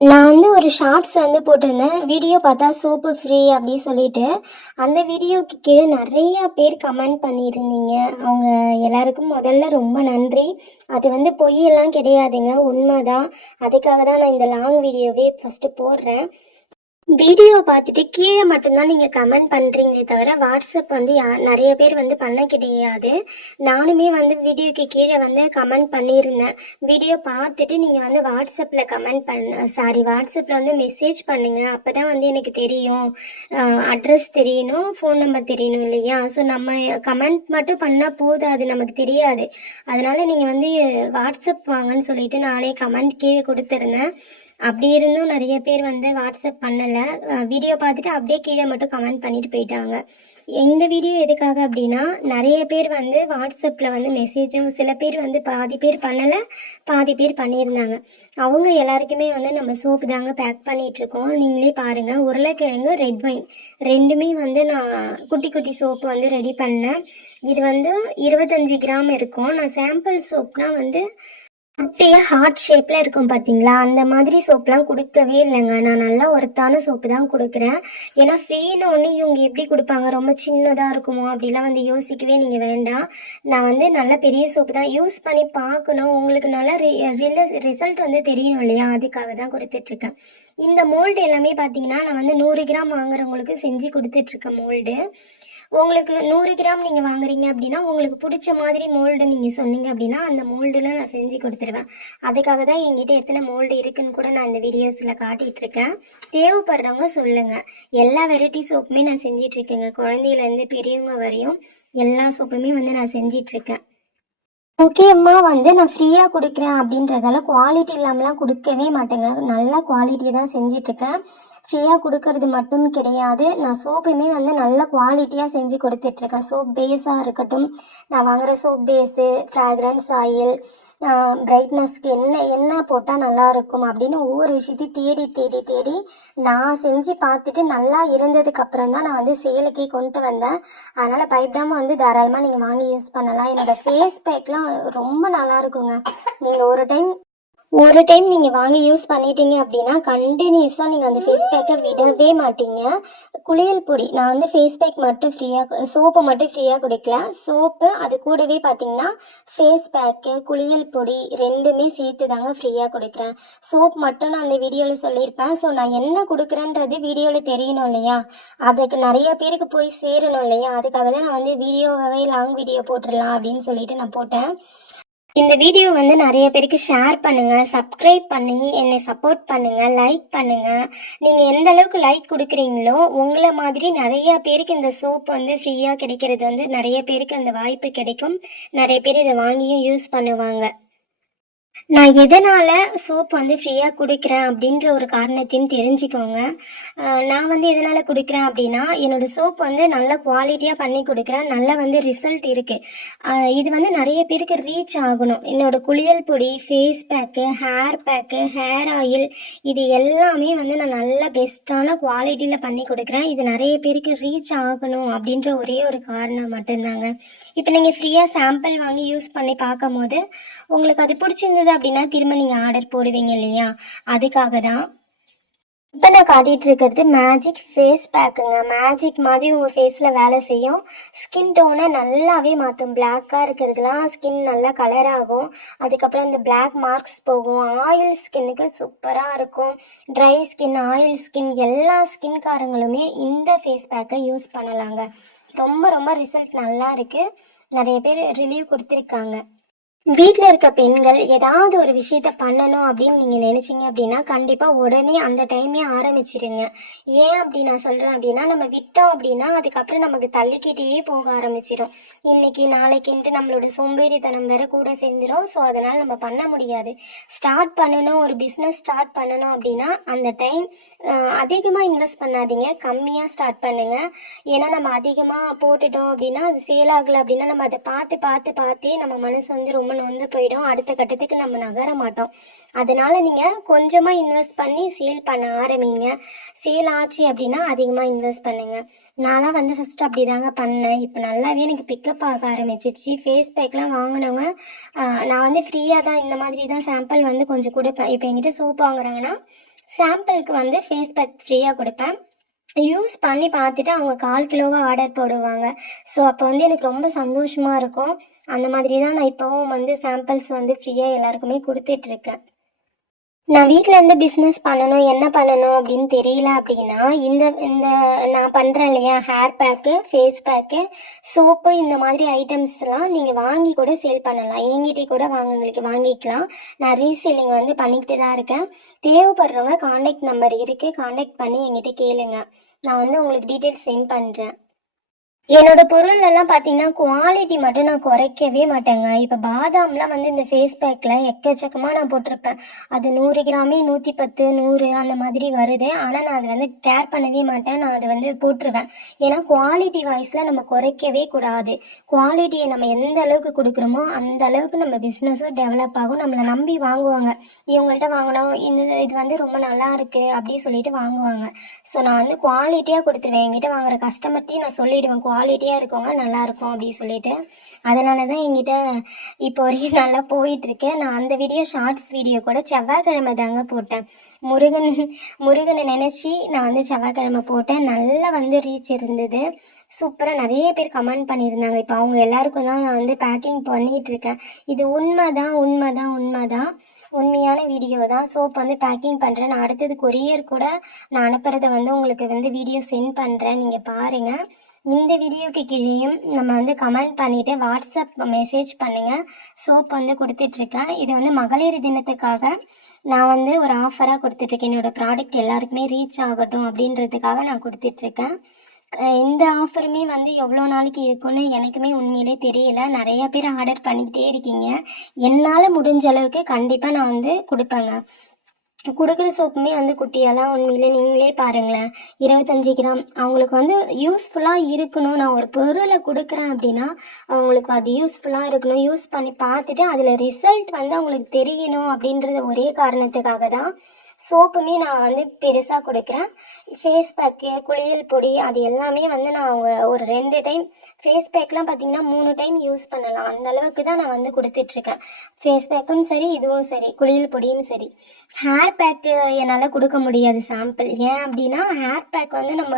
நான் வந்து ஒரு ஷார்ட்ஸ் வந்து போட்டிருந்தேன். வீடியோ பார்த்தா சோப்பு ஃப்ரீ அப்படி சொல்லிட்டு. அந்த வீடியோக்கு கீழே நிறையா பேர் கமெண்ட் பண்ணியிருந்தீங்க. அவங்க எல்லாருக்கும் முதல்ல ரொம்ப நன்றி. அது வந்து பொய்யெல்லாம் கிடையாதுங்க. உண்மைதான். அதுக்காக தான் நான் இந்த லாங் வீடியோவே ஃபஸ்ட்டு போடுறேன். வீடியோ பார்த்துட்டு கீழே மட்டும்தான் நீங்கள் கமெண்ட் பண்ணுறீங்களே தவிர வாட்ஸ்அப் வந்து நிறைய பேர் வந்து பண்ண கிடையாது. நானுமே வந்து வீடியோக்கு கீழே வந்து கமெண்ட் பண்ணியிருந்தேன். வீடியோ பார்த்துட்டு நீங்கள் வந்து வாட்ஸ்அப்பில் கமெண்ட் பண்ண சாரி வாட்ஸ்அப்பில் வந்து மெசேஜ் பண்ணுங்கள் அப்போ தான் வந்து எனக்கு தெரியும். அட்ரஸ் தெரியணும் ஃபோன் நம்பர் தெரியணும் இல்லையா? ஸோ நம்ம கமெண்ட் மட்டும் பண்ணால் போதும். அது நமக்கு தெரியாது. அதனால் நீங்கள் வந்து வாட்ஸ்அப் வாங்கன்னு சொல்லிட்டு நானே கமெண்ட் கீழே கொடுத்துருந்தேன். அப்படி இருந்தும் நிறைய பேர் வந்து வாட்ஸ்அப் பண்ணலை. வீடியோ பார்த்துட்டு அப்படியே கீழே மட்டும் கமெண்ட் பண்ணிட்டு போயிட்டாங்க. இந்த வீடியோ எதுக்காக அப்படின்னா நிறைய பேர் வந்து வாட்ஸ்அப்பில் வந்து மெசேஜும் சில பேர் வந்து பாதி பேர் பண்ணலை பாதி பேர் பண்ணியிருந்தாங்க. அவங்க எல்லாருக்குமே வந்து நம்ம சோப்பு தாங்க பேக் பண்ணிகிட்ருக்கோம் நீங்களே பாருங்கள் உருளைக்கிழங்கு ரெட் வைன் ரெண்டுமே வந்து நான் குட்டி குட்டி சோப்பு வந்து ரெடி பண்ணேன். இது வந்து இருபத்தஞ்சி கிராம் இருக்கும். நான் சாம்பிள் சோப்னால் வந்து குட்டியாக ஹார்ட் ஷேப்பில் இருக்கும் பாத்தீங்களா? அந்த மாதிரி சோப்லாம் கொடுக்கவே இல்லைங்க. நான் நல்லா ஒருத்தான சோப்பு தான் கொடுக்குறேன். ஏன்னா ஃப்ரீன்னு ஒன்று இவங்க எப்படி கொடுப்பாங்க? ரொம்ப சின்னதாக இருக்குமோ? அப்படிலாம் வந்து யோசிக்கவே நீங்கள் வேண்டாம். நான் வந்து நல்ல பெரிய சோப்பு தான் யூஸ் பண்ணி பார்க்கணும். உங்களுக்கு நல்லா ரிசல்ட் வந்து தெரியணும் இல்லையா? அதுக்காக தான் கொடுத்துட்ருக்கேன். இந்த மோல்டு எல்லாமே பார்த்தீங்கன்னா நான் வந்து நூறு கிராம் வாங்குறவங்களுக்கு செஞ்சு கொடுத்துட்ருக்கேன் மோல்டு உங்களுக்கு நூறு கிராம் நீங்கள் வாங்குறீங்க அப்படின்னா உங்களுக்கு பிடிச்ச மாதிரி மோல்டு நீங்கள் சொன்னீங்க அப்படின்னா அந்த மோல்டில் நான் செஞ்சு கொடுத்துருவேன். அதுக்காக தான் எங்கிட்ட எத்தனை மோல்டு இருக்குன்னு கூட நான் இந்த வீடியோஸில் காட்டிகிட்ருக்கேன் தேவைப்படுறவங்க சொல்லுங்கள் எல்லா வெரைட்டி சோப்புமே நான் செஞ்சிட்ருக்கேங்க குழந்தையிலேருந்து பெரியவங்க வரையும் எல்லா சோப்புமே வந்து நான் செஞ்சிட்ருக்கேன் முக்கியமாக வந்து நான் ஃப்ரீயாக கொடுக்குறேன் அப்படின்றதால குவாலிட்டி இல்லாமலாம் கொடுக்கவே மாட்டேங்க. நல்ல குவாலிட்டியை தான் செஞ்சிட்ருக்கேன் ஃப்ரீயாக கொடுக்கறது மட்டும் கிடையாது. நான் சோப்புமே வந்து நல்ல குவாலிட்டியாக செஞ்சு கொடுத்துட்ருக்கேன். சோப் பேஸாக இருக்கட்டும். நான் வாங்குகிற சோப் பேஸு ஃப்ராக்ரன்ஸ் ஆயில் பிரைட்னஸ்க்கு என்ன என்ன போட்டால் நல்லாயிருக்கும் அப்படின்னு ஒவ்வொரு விஷயத்தையும் தேடி தேடி தேடி நான் செஞ்சு பார்த்துட்டு நல்லா இருந்ததுக்கப்புறம் தான் நான் வந்து சேலுக்கே கொண்டு வந்தேன். அதனால் பயப்படாமல் வந்து தாராளமாக நீங்கள் வாங்கி யூஸ் பண்ணலாம். என்னோடய ஃபேஸ் பேக்லாம் ரொம்ப நல்லா இருக்குங்க. நீங்கள் ஒரு டைம் ஒரு டைம் நீங்கள் வாங்கி யூஸ் பண்ணிட்டீங்க அப்படின்னா கண்டினியூஸாக நீங்கள் அந்த ஃபேஸ் பேக்கை விடவே மாட்டீங்க. குளியல் பொடி. நான் வந்து ஃபேஸ் பேக் மட்டும் ஃப்ரீயாக சோப்பு மட்டும் ஃப்ரீயாக கொடுக்கல. சோப்பு அது கூடவே பார்த்தீங்கன்னா ஃபேஸ் பேக்கு குளியல் பொடி ரெண்டுமே சேர்த்து தாங்க ஃப்ரீயாக கொடுக்குறேன். சோப் மட்டும் நான் அந்த வீடியோவில் சொல்லியிருப்பேன். ஸோ நான் என்ன கொடுக்குறேன்றது வீடியோவில் தெரியணும் இல்லையா? அதுக்கு நிறைய பேருக்கு போய் சேரணும் இல்லையா? அதுக்காக தான் நான் வந்து வீடியோவே லாங் வீடியோ போட்டுடலாம் அப்படின்னு சொல்லிட்டு நான் போட்டேன். இந்த வீடியோ வந்து நிறைய பேருக்கு ஷேர் பண்ணுங்க சப்ஸ்கிரைப் பண்ணி என்னை சப்போர்ட் பண்ணுங்க லைக் பண்ணுங்க. நீங்க எந்த அளவுக்கு லைக் கொடுக்குறீங்களோ உங்களை மாதிரி நிறைய பேருக்கு இந்த சோப் வந்து ஃப்ரீயா கிடைக்கிறது வந்து நிறைய பேருக்கு அந்த வாய்ப்பு கிடைக்கும். நிறைய பேர் இதை வாங்கியும் யூஸ் பண்ணுவாங்க. நான் எதனால் சோப் வந்து ஃப்ரீயாக கொடுக்குறேன் அப்படின்ற ஒரு காரணத்தையும் தெரிஞ்சுக்கோங்க. நான் வந்து எதனால் கொடுக்குறேன் அப்படின்னா என்னோடய சோப் வந்து நல்ல குவாலிட்டியாக பண்ணி கொடுக்குறேன். நல்ல வந்து ரிசல்ட் இருக்குது இது வந்து நிறைய பேருக்கு ரீச் ஆகணும். என்னோடய குளியல் பொடி face pack hair pack hair oil இது எல்லாமே வந்து நான் நல்ல பெஸ்ட்டான குவாலிட்டியில் பண்ணி கொடுக்குறேன். இது நிறைய பேருக்கு ரீச் ஆகணும் அப்படின்ற ஒரே ஒரு காரணம் மட்டும்தாங்க. இப்போ நீங்கள் ஃப்ரீயாக சாம்பிள் வாங்கி யூஸ் பண்ணி பார்க்கும் போது உங்களுக்கு அது பிடிச்சிருந்தது அப்படின்னா திரும்ப நீங்கள் ஆர்டர் போடுவீங்க இல்லையா? அதுக்காக தான் இப்போ நான் காட்டிகிட்டு இருக்கிறது மேஜிக் ஃபேஸ் பேக்குங்க மேஜிக் மாதிரி உங்கள் ஃபேஸில் வேலை செய்யும். ஸ்கின் டோனை நல்லாவே மாற்றும் பிளாக்காக இருக்கிறதுலாம் ஸ்கின் நல்லா கலர் ஆகும். அதுக்கப்புறம் இந்த பிளாக் மார்க்ஸ் போகும். ஆயில் ஸ்கின்னுக்கு சூப்பராக இருக்கும். ட்ரை ஸ்கின் ஆயில் ஸ்கின் எல்லா ஸ்கின்காரங்களுமே இந்த ஃபேஸ் பேக்கை யூஸ் பண்ணலாங்க. ரொம்ப ரொம்ப ரிசல்ட் நல்லா இருக்குது நிறைய பேர் ரிலீவ் கொடுத்துருக்காங்க. வீட்டில் இருக்க பெண்கள் ஏதாவது ஒரு விஷயத்த பண்ணணும் அப்படின்னு நீங்கள் நினச்சிங்க அப்படின்னா கண்டிப்பாக உடனே அந்த டைமே ஆரம்பிச்சிருங்க. ஏன் அப்படி நான் சொல்கிறேன் அப்படின்னா நம்ம விட்டோம் அப்படின்னா அதுக்கப்புறம் நமக்கு தள்ளிக்கிட்டே போக ஆரம்பிச்சிடும் இன்னைக்கு நாளைக்குன்ட்டு நம்மளோட சோம்பேறித்தனம் வேற கூட சேர்ந்துடும் ஸோ அதனால் நம்ம பண்ண முடியாது. ஸ்டார்ட் பண்ணணும் ஒரு பிஸ்னஸ் ஸ்டார்ட் பண்ணணும் அப்படின்னா அந்த டைம் அதிகமாக இன்வெஸ்ட் பண்ணாதீங்க. கம்மியாக ஸ்டார்ட் பண்ணுங்க. ஏன்னா நம்ம அதிகமாக போட்டுட்டோம் அப்படின்னா அது சேல் ஆகலை அப்படின்னா நம்ம அதை பார்த்து பார்த்து பார்த்தே நம்ம மனசு வந்து ரொம்ப நொந்து போயிடும். அடுத்த கட்டத்துக்கு நம்ம நகர மாட்டோம். அதனால நீங்கள் கொஞ்சமாக இன்வெஸ்ட் பண்ணி சேல் பண்ண ஆரம்பிங்க. சேல் ஆச்சு அப்படின்னா அதிகமாக இன்வெஸ்ட் பண்ணுங்க. நான்லாம் வந்து ஃபஸ்ட்டு அப்படி தாங்க பண்ணேன். இப்போ நல்லாவே எனக்கு பிக்கப் ஆக ஆரம்பிச்சிடுச்சு. ஃபேஸ் பேக்லாம் வாங்கினவங்க நான் வந்து ஃப்ரீயாக தான் இந்த மாதிரி தான் சாம்பிள் வந்து கொஞ்சம் கொடுப்பேன். இப்போ என்கிட்ட சோப் வாங்குறாங்கன்னா சாம்பிளுக்கு வந்து ஃபேஸ் பேக் ஃப்ரீயாக கொடுப்பேன். யூஸ் பண்ணி பார்த்துட்டு அவங்க கால் கிலோவாக ஆர்டர் போடுவாங்க. ஸோ அப்போ வந்து எனக்கு ரொம்ப சந்தோஷமாக இருக்கும். அந்த மாதிரி தான் நான் இப்போவும் வந்து சாம்பிள்ஸ் வந்து ஃப்ரீயாக எல்லாருக்குமே கொடுத்துட்ருக்கேன். நான் வீட்டில் இருந்து பிஸ்னஸ் பண்ணணும் என்ன பண்ணணும் அப்படின்னு தெரியல அப்படின்னா இந்த இந்த நான் பண்ணுறேன் இல்லையா hair pack face pack soap இந்த மாதிரி ஐட்டம்ஸ்லாம் நீங்கள் வாங்கி கூட சேல் பண்ணலாம். என்கிட்ட கூட வாங்க உங்களுக்கு வாங்கிக்கலாம். நான் ரீசேலிங் வந்து பண்ணிக்கிட்டு தான் இருக்கேன். தேவைப்படுறவங்க காண்டாக்ட் நம்பர் இருக்குது காண்டாக்ட் பண்ணி என்கிட்ட கேளுங்க. நான் வந்து உங்களுக்கு டீட்டெயில்ஸ் சென்ட் பண்ணுறேன் என்னோட பொருள் எல்லாம் பார்த்தீங்கன்னா குவாலிட்டி மட்டும் நான் குறைக்கவே மாட்டேங்க. இப்போ பாதாம்லாம் வந்து இந்த ஃபேஸ் பேக்கில் எக்கச்சக்கமாக நான் போட்டிருப்பேன். அது நூறு கிராமே நூற்றி பத்து நூறு அந்த மாதிரி வருது. ஆனால் நான் அதை வந்து கேர் பண்ணவே மாட்டேன். நான் அதை வந்து போட்டுருவேன். ஏன்னா குவாலிட்டி வைஸில் நம்ம குறைக்கவே கூடாது. குவாலிட்டியை நம்ம எந்த அளவுக்கு கொடுக்குறோமோ அந்த அளவுக்கு நம்ம பிஸ்னஸும் டெவலப் ஆகும். நம்மளை நம்பி வாங்குவாங்க. இவங்கள்ட்ட வாங்கினோம் இந்த இது வந்து ரொம்ப நல்லா இருக்கு அப்படின்னு சொல்லிட்டு வாங்குவாங்க. ஸோ நான் வந்து குவாலிட்டியாக கொடுத்துருவேன். என்கிட்ட வாங்குற கஸ்டமர்ட்டையும் நான் சொல்லிடுவேன். குவாலிட்டியாக இருக்கவங்க நல்லாயிருக்கும் அப்படின்னு சொல்லிட்டு. அதனால தான் என்கிட்ட இப்போ வரைக்கும் நல்லா போயிட்டுருக்கு. நான் அந்த வீடியோ ஷார்ட்ஸ் வீடியோ கூட செவ்வாய்க்கிழமை தாங்க போட்டேன். முருகன் முருகனை நினச்சி நான் வந்து செவ்வாய்க்கிழமை போட்டேன். நல்லா வந்து ரீச் இருந்தது. சூப்பராக நிறைய பேர் கமெண்ட் பண்ணியிருந்தாங்க. இப்போ அவங்க எல்லாருக்கும் தான் நான் வந்து பேக்கிங் பண்ணிகிட்ருக்கேன் இது உண்மை தான் உண்மை தான் உண்மை தான். உண்மையான வீடியோ தான் சோப் வந்து பேக்கிங் பண்ணுறேன் நான் அடுத்தது கொரியர் கூட நான் அனுப்புகிறத வந்து உங்களுக்கு வந்து வீடியோ சென்ட் பண்ணுறேன் நீங்கள் பாருங்கள் இந்த வீடியோக்கு கீழேயும் நம்ம வந்து கமெண்ட் பண்ணிவிட்டு வாட்ஸ்அப் மெசேஜ் பண்ணுங்கள் சோப் வந்து கொடுத்துட்ருக்கேன். இது வந்து மகளிர் தினத்துக்காக நான் வந்து ஒரு ஆஃபராக கொடுத்துட்ருக்கேன். என்னோடய ப்ராடக்ட் எல்லாருக்குமே ரீச் ஆகட்டும் அப்படின்றதுக்காக நான் கொடுத்துட்ருக்கேன். இந்த ஆஃபருமே வந்து எவ்வளோ நாளைக்கு இருக்கும்னு எனக்குமே உண்மையிலே தெரியல. நிறைய பேர் ஆர்டர் பண்ணிக்கிட்டே இருக்கீங்க. என்னால் முடிஞ்ச அளவுக்கு கண்டிப்பாக நான் வந்து கொடுப்பேங்க. கொடுக்குற சோப்புமே வந்து குட்டியெல்லாம் உண்மையில நீங்களே பாருங்களேன். இருபத்தஞ்சி கிராம். அவங்களுக்கு வந்து யூஸ்ஃபுல்லாக இருக்கணும். நான் ஒரு பொருளை கொடுக்குறேன் அப்படின்னா அவங்களுக்கு அது யூஸ்ஃபுல்லாக இருக்கணும். யூஸ் பண்ணி பார்த்துட்டு அதில் ரிசல்ட் வந்து அவங்களுக்கு தெரியணும் அப்படின்றது ஒரே காரணத்துக்காக தான் சோப்புமே நான் வந்து பெருசாக கொடுக்குறேன். ஃபேஸ் பேக்கு குளியல் பொடி அது எல்லாமே வந்து நான் அவங்க ஒரு ரெண்டு டைம் ஃபேஸ் பேக்லாம் பார்த்தீங்கன்னா மூணு டைம் யூஸ் பண்ணலாம். அந்த அளவுக்கு தான் நான் வந்து கொடுத்துட்ருக்கேன் ஃபேஸ் பேக்கும் சரி இதுவும் சரி குளியல் பொடியும் சரி. ஹேர் பேக்கு என்னால் கொடுக்க முடியாது சாம்பிள் ஏன் அப்படின்னா ஹேர் பேக் வந்து நம்ம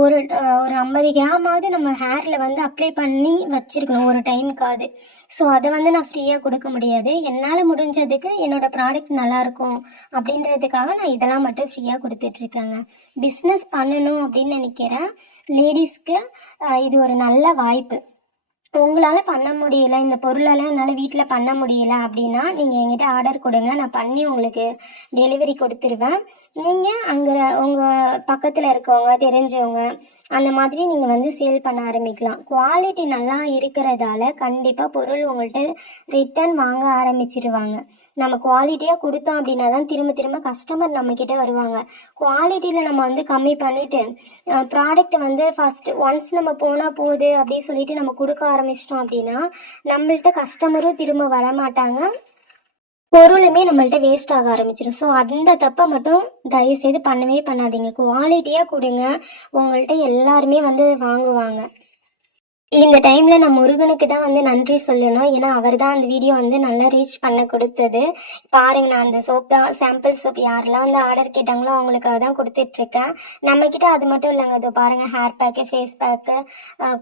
ஒரு ஒரு ஐம்பது கிராமாவது நம்ம ஹேரில் வந்து அப்ளை பண்ணி வச்சுருக்கணும். ஒரு டைமுக்காவது ஸோ அதை வந்து நான் ஃப்ரீயாக கொடுக்க முடியாது. என்னால் முடிஞ்சதுக்கு என்னோடய ப்ராடக்ட் நல்லாயிருக்கும் அப்படின்றதுக்காக நான் இதெல்லாம் மட்டும் ஃப்ரீயாக கொடுத்துட்ருக்கேங்க. பிஸ்னஸ் பண்ணணும் அப்படின்னு நினைக்கிறேன் லேடிஸ்க்கு இது ஒரு நல்ல வாய்ப்பு. உங்களால் பண்ண முடியல இந்த பொருளெல்லாம் என்னால் வீட்டில் பண்ண முடியல அப்படின்னா நீங்கள் என்கிட்ட ஆர்டர் கொடுங்க. நான் பண்ணி உங்களுக்கு டெலிவரி கொடுத்துருவேன். நீங்கள் அங்கே உங்கள் பக்கத்தில் இருக்கவங்க தெரிஞ்சவங்க அந்த மாதிரி நீங்கள் வந்து சேல் பண்ண ஆரம்பிக்கலாம். குவாலிட்டி நல்லா இருக்கிறதால கண்டிப்பாக பொருள் உங்கள்கிட்ட ரிட்டர்ன் வாங்க ஆரம்பிச்சிடுவாங்க நம்ம குவாலிட்டியாக கொடுத்தோம் அப்படின்னா தான் திரும்ப திரும்ப கஸ்டமர் நம்மக்கிட்ட வருவாங்க. குவாலிட்டியில் நம்ம வந்து கம்மி பண்ணிவிட்டு ப்ராடக்ட் வந்து ஃபஸ்ட்டு ஒன்ஸ் நம்ம போனால் போகுது அப்படின்னு சொல்லிட்டு நம்ம கொடுக்க ஆரம்பிச்சிட்டோம் அப்படின்னா நம்மள்ட்ட கஸ்டமரும் திரும்ப வர மாட்டாங்க பொருளுமே நம்மள்ட்ட வேஸ்ட் ஆக ஆரம்பிச்சிடும் ஸோ அந்த தப்பை மட்டும் தயவு செய்து பண்ணவே பண்ணாதீங்க. குவாலிட்டியாக கொடுங்க. உங்கள்கிட்ட எல்லாருமே வந்து வாங்குவாங்க. இந்த டைமில் நான் முருகனுக்கு தான் வந்து நன்றி சொல்லணும். ஏன்னா அவர் தான் அந்த வீடியோ வந்து நல்லா ரீச் பண்ண கொடுத்தது. பாருங்க நான் அந்த சோப் தான் சாம்பிள் சோப் யாரெல்லாம் வந்து ஆர்டர் கேட்டாங்களோ அவங்களுக்காக தான் கொடுத்துட்ருக்கேன். நம்மக்கிட்ட அது மட்டும் இல்லைங்க. அது பாருங்கள் ஹேர் பேக்கு ஃபேஸ் பேக்கு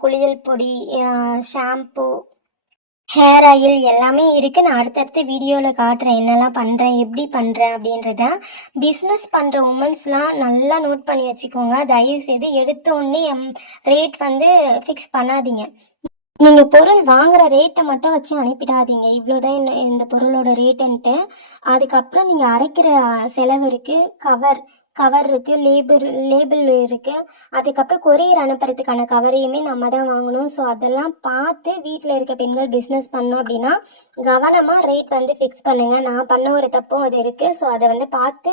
குளியல் பொடி ஷாம்பு ஹேர் ஆயில் எல்லாமே இருக்குது நான் அடுத்தடுத்த வீடியோவில் காட்டுறேன். என்னெல்லாம் பண்ணுறேன் எப்படி பண்ணுறேன் அப்படின்றத. பிஸ்னஸ் பண்ணுற உமன்ஸ்லாம் நல்லா நோட் பண்ணி வச்சுக்கோங்க. தயவு செய்து எடுத்தோடனே எம் ரேட் வந்து ஃபிக்ஸ் பண்ணாதீங்க. நீங்கள் பொருள் வாங்குற ரேட்டை மட்டும் வச்சு அனுப்பிடாதீங்க. இவ்வளோதான் இந்த பொருளோட ரேட்டுன்ட்டு அதுக்கப்புறம் நீங்கள் அரைக்கிற செலவு இருக்குது கவர் கவர் இருக்குது லேபிள் லேபிள் இருக்குது அதுக்கப்புறம் கொரியர் அனுப்புறதுக்கான கவரையுமே நம்ம தான் வாங்கணும். ஸோ அதெல்லாம் பார்த்து வீட்டில் இருக்க பெண்கள் பிஸ்னஸ் பண்ணோம் அப்படின்னா கவனமாக ரேட் வந்து ஃபிக்ஸ் பண்ணுங்கள் நான் பண்ண ஒரு தப்பும் அது இருக்குது ஸோ அதை வந்து பார்த்து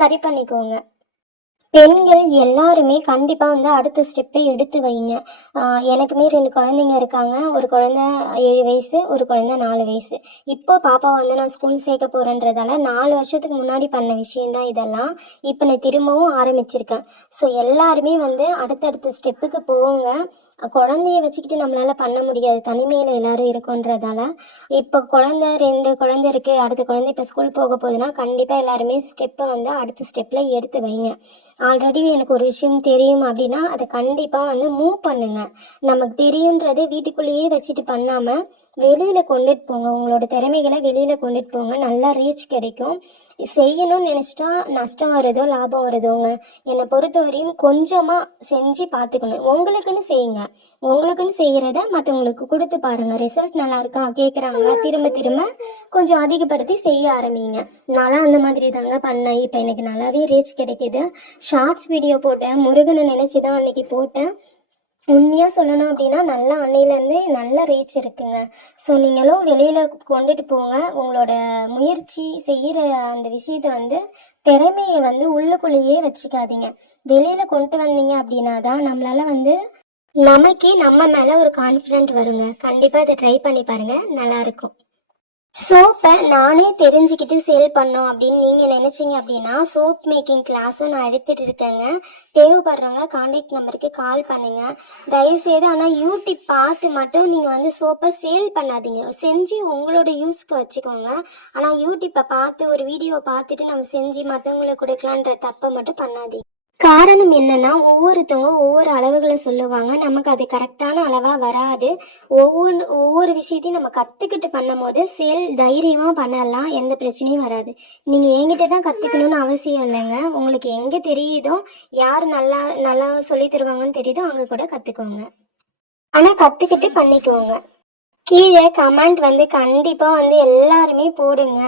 சரி பண்ணிக்கோங்க. பெண்கள் எல்லாருமே கண்டிப்பாக வந்து அடுத்த ஸ்டெப்பை எடுத்து வைங்க. எனக்குமே ரெண்டு குழந்தைங்க இருக்காங்க. ஒரு குழந்தை ஏழு வயசு ஒரு குழந்தை நாலு வயசு. இப்போ பாப்பா வந்து நான் ஸ்கூல் சேர்க்க போகிறேன்றதால நாலு வருஷத்துக்கு முன்னாடி பண்ண விஷயந்தான் இதெல்லாம். இப்போ நான் திரும்பவும் ஆரம்பிச்சிருக்கேன். ஸோ எல்லாருமே வந்து அடுத்தடுத்த ஸ்டெப்புக்கு போங்க. குழந்தைய வச்சுக்கிட்டு நம்மளால பண்ண முடியாது. தனிமையில் எல்லாரும் இருக்கோன்றதால இப்போ குழந்தை ரெண்டு குழந்தை இருக்குது அடுத்த குழந்தை இப்போ ஸ்கூல் போக போகுதுன்னா கண்டிப்பாக எல்லாருமே ஸ்டெப்பை வந்து அடுத்த ஸ்டெப்பில் எடுத்து வைங்க. ஆல்ரெடி எனக்கு ஒரு விஷயம் தெரியும் அப்படின்னா அதை கண்டிப்பாக வந்து மூவ் பண்ணுங்க. நமக்கு தெரியுன்றதை வீட்டுக்குள்ளேயே வச்சுட்டு பண்ணாமல் வெளியில் கொண்டுட்டு போங்க. உங்களோட திறமைகளை வெளியில் கொண்டுட்டு போங்க. நல்லா ரீச் கிடைக்கும். செய்யணும்னு நினச்சிட்டா நஷ்டம் வருதோ லாபம் வருதோங்க. என்னை பொறுத்தவரையும் கொஞ்சமாக செஞ்சு பார்த்துக்கணும். உங்களுக்குன்னு செய்யுங்க. உங்களுக்குன்னு செய்கிறத மற்றவங்களுக்கு கொடுத்து பாருங்கள் ரிசல்ட் நல்லா இருக்கா? கேட்குறாங்களா திரும்ப திரும்ப கொஞ்சம் அதிகப்படுத்தி செய்ய ஆரம்பிங்க. நானும் அந்த மாதிரி தாங்க பண்ணேன். இப்போ எனக்கு நல்லாவே ரீச் கிடைக்கிது. ஷார்ட்ஸ் வீடியோ போட்டேன். முருகனை நினச்சி தான் அன்னைக்கு போட்டேன். உண்மையாக சொல்லணும் அப்படின்னா நல்ல அன்னையிலேருந்தே நல்ல ரீச் இருக்குங்க. ஸோ நீங்களும் வெளியில் கொண்டுட்டு போங்க. உங்களோட முயற்சி செய்கிற அந்த விஷயத்தை வந்து திறமையை வந்து உள்ளுக்குள்ளேயே வச்சுக்காதீங்க. வெளியில் கொண்டு வந்தீங்க அப்படின்னா தான் நம்மளால் வந்து நமக்கே நம்ம மேலே ஒரு கான்ஃபிடென்ட் வருங்க. கண்டிப்பாக இதை ட்ரை பண்ணி பாருங்கள் நல்லாயிருக்கும் சோப்பை நானே தெரிஞ்சுக்கிட்டு சேல் பண்ணோம் அப்படின்னு நீங்கள் நினச்சிங்க அப்படின்னா சோப் மேக்கிங் கிளாஸும் நான் எடுத்துகிட்டு இருக்கேங்க. தேவைப்படுறவங்க காண்டாக்ட் நம்பருக்கு கால் பண்ணுங்கள் தயவுசெய்து ஆனால் யூடியூப் பார்த்து மட்டும் நீங்கள் வந்து சோப்பை சேல் பண்ணாதீங்க. செஞ்சு உங்களோட யூஸ்க்கு வச்சுக்கோங்க. ஆனால் யூடியூப்பை பார்த்து ஒரு வீடியோ பார்த்துட்டு நம்ம செஞ்சு மற்றவங்களுக்கு கொடுக்கலான்ற தப்பை மட்டும் பண்ணாதீங்க. காரணம் என்னன்னா ஒவ்வொருத்தவங்க ஒவ்வொரு அளவுகளை சொல்லுவாங்க. நமக்கு அது கரெக்டான அளவாக வராது. ஒவ்வொன்று ஒவ்வொரு விஷயத்தையும் நம்ம கற்றுக்கிட்டு பண்ணும் போது சேல் தைரியமாக பண்ணலாம். எந்த பிரச்சனையும் வராது. நீங்கள் என்கிட்ட தான் கத்துக்கணும்னு அவசியம் இல்லைங்க. உங்களுக்கு எங்கே தெரியுதோ யார் நல்லா நல்லா சொல்லி தருவாங்கன்னு தெரியுதோ அங்கே கூட கற்றுக்கோங்க ஆனால் கற்றுக்கிட்டு பண்ணிக்கோங்க. கீழே கமெண்ட் வந்து கண்டிப்பாக வந்து எல்லாருமே போடுங்க.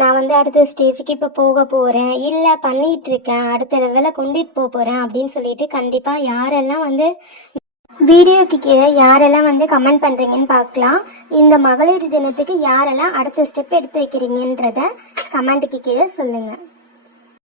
நான் வந்து அடுத்த ஸ்டேஜுக்கு இப்போ போக போகிறேன் இல்லை பண்ணிட்டு இருக்கேன். அடுத்த லெவலில் கொண்டுட்டு போக போகிறேன் அப்படின்னு சொல்லிட்டு கண்டிப்பாக யாரெல்லாம் வந்து வீடியோக்கு கீழே யாரெல்லாம் வந்து கமெண்ட் பண்ணுறீங்கன்னு பார்க்கலாம். இந்த மகளிர் தினத்துக்கு யாரெல்லாம் அடுத்த ஸ்டெப் எடுத்து வைக்கிறீங்கன்றத கமெண்ட்டுக்கு கீழே சொல்லுங்கள்